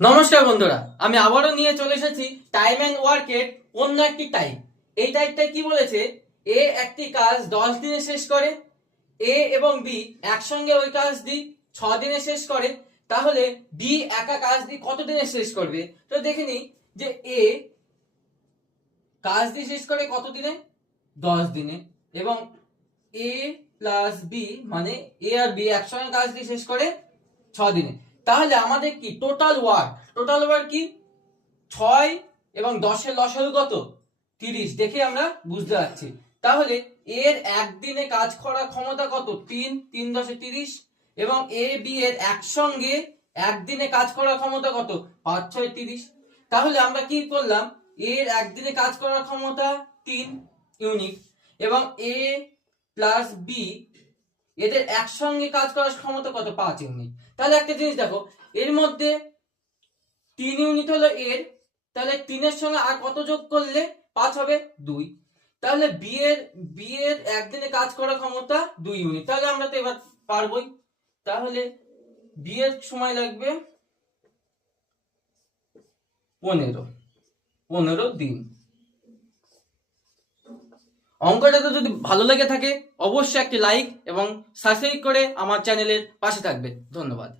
নমস্কার বন্ধুরা, আমি আবারও নিয়ে চলে এসেছি টাইম এন্ড ওয়ার্কের অন্য একটি টাইপ। এই টাইপটা কি বলেছে, এ একটি কাজ 10 দিনে শেষ করে, এ এবং বি একসঙ্গে ওই কাজটি 6 দিনে শেষ করে, তাহলে বি একা কাজটি কত দিনে শেষ করবে? তো দেখে নিই যে এ কাজটি শেষ করে কত দিনে, 10 দিনে, এবং এ প্লাস বি মানে এ আর বি একসঙ্গে কাজটি শেষ করে 6 দিনে। তাহলে আমাদের কি টোটাল ওয়ার্ক কি 6 এবং 10-এর লসাগু কত? 30। দেখে আমরা বুঝতে পারছি। তাহলে এর একদিনে কাজ করার ক্ষমতা কত? 3 3 10 30। এবং এ বি এর একসঙ্গে একদিনে কাজ করার ক্ষমতা কত? 5 6 30। তাহলে আমরা কি করলাম, এর একদিনে কাজ করার ক্ষমতা 3 ইউনিট, এবং এ প্লাস বি এদের একসঙ্গে কাজ করার ক্ষমতা কত? 5 ইউনিট। তাহলে একটা জিনিস দেখো, এর মধ্যে 3 ইউনিট হলো এর, তাহলে 3-এর সঙ্গে আর কত যোগ করলে 5 হবে? 2। তাহলে বি এর একদিনে কাজ করার ক্ষমতা 2 ইউনিট। তাহলে আমরা তো এবার পারবোই। তাহলে বি এর সময় লাগবে 15 দিন। অঙ্কটা তো যদি ভালো লেগে থাকে অবশ্যই একটি লাইক এবং সাবস্ক্রাইব করে আমার চ্যানেলের পাশে থাকবে। ধন্যবাদ।